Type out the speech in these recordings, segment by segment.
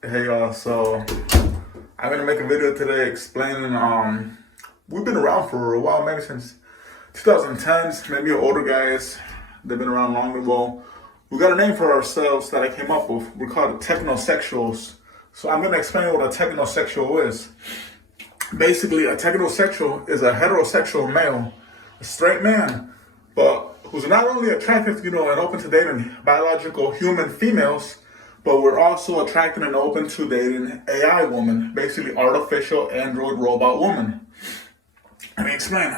Hey y'all, so I'm gonna make a video today explaining we've been around for a while, maybe since 2010s, maybe older guys, they've been around longer. Well, we got a name for ourselves that I came up with. We're called Technosexuals. So I'm gonna explain what a technosexual is. Basically, a technosexual is a heterosexual male, a straight man, but who's not only attracted, and open to dating biological human females, but we're also attracted and open to dating AI woman, basically artificial android robot woman. Let me explain.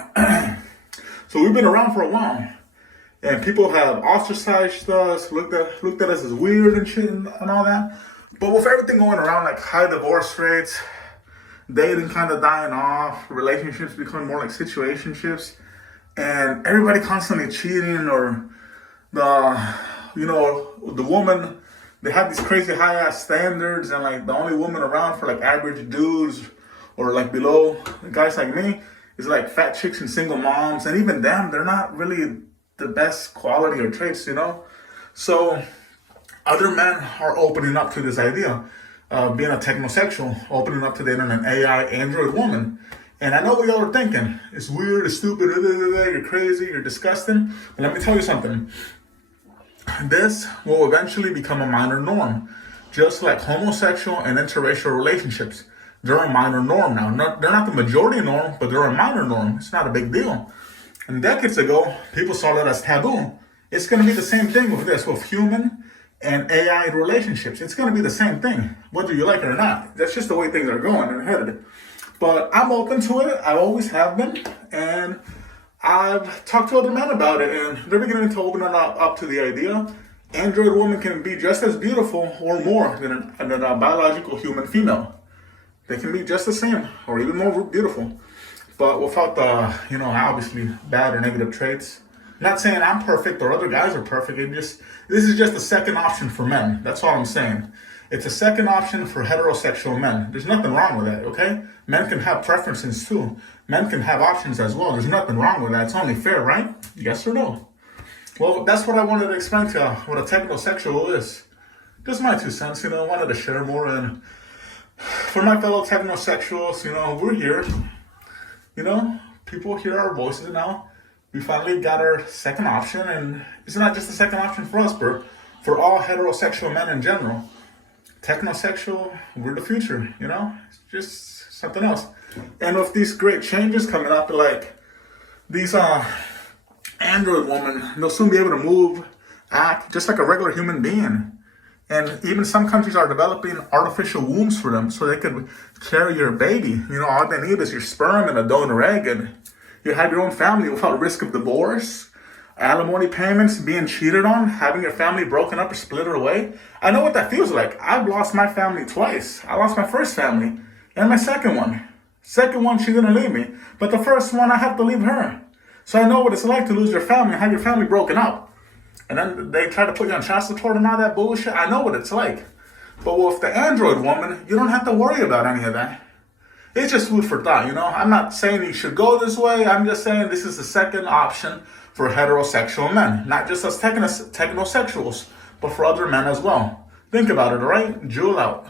So we've been around for a while, and people have ostracized us, looked at us as weird and shit and all that. But with everything going around, like high divorce rates, dating kind of dying off, relationships becoming more like situationships, and everybody constantly cheating, or the woman, they have these crazy high ass standards, and like the only woman around for like average dudes or like below guys like me is like fat chicks and single moms, and even them, they're not really the best quality or traits. So other men are opening up to this idea of being a technosexual, opening up to dating an AI android woman. And I know what y'all are thinking. It's weird, it's stupid, you're crazy, you're disgusting. But let me tell you something. This will eventually become a minor norm. Just like homosexual and interracial relationships. They're a minor norm now. They're not the majority norm, but they're a minor norm. It's not a big deal. And decades ago, people saw that as taboo. It's going to be the same thing with this, with human and AI relationships. It's going to be the same thing, whether you like it or not. That's just the way things are going and headed. But I'm open to it. I always have been. And I've talked to other men about it, and they're beginning to open up to the idea. Android women can be just as beautiful or more than a biological human female. They can be just the same or even more beautiful, but without the, obviously bad or negative traits. Not saying I'm perfect or other guys are perfect. This is just a second option for men. That's all I'm saying. It's a second option for heterosexual men. There's nothing wrong with that, okay? Men can have preferences too. Men can have options as well. There's nothing wrong with that. It's only fair, right? Yes or no? Well, that's what I wanted to explain to you, what a technosexual is. Just my 2 cents, I wanted to share more. And for my fellow technosexuals, we're here. People hear our voices now. We finally got our second option, and it's not just a second option for us, but for all heterosexual men in general. Technosexual, we're the future, It's just something else. And with these great changes coming up, like these android women, they'll soon be able to move, act just like a regular human being. And even some countries are developing artificial wombs for them so they could carry your baby. All they need is your sperm and a donor egg, and you have your own family without risk of divorce, alimony payments, being cheated on, having your family broken up or split away. I know what that feels like. I've lost my family twice. I lost my first family and my second one. Second one, she didn't leave me. But the first one, I have to leave her. So I know what it's like to lose your family and have your family broken up. And then they try to put you on child support and all that bullshit. I know what it's like. But with the android woman, you don't have to worry about any of that. It's just food for thought, I'm not saying you should go this way. I'm just saying this is the second option for heterosexual men. Not just as technosexuals, but for other men as well. Think about it, all right? Jewel out.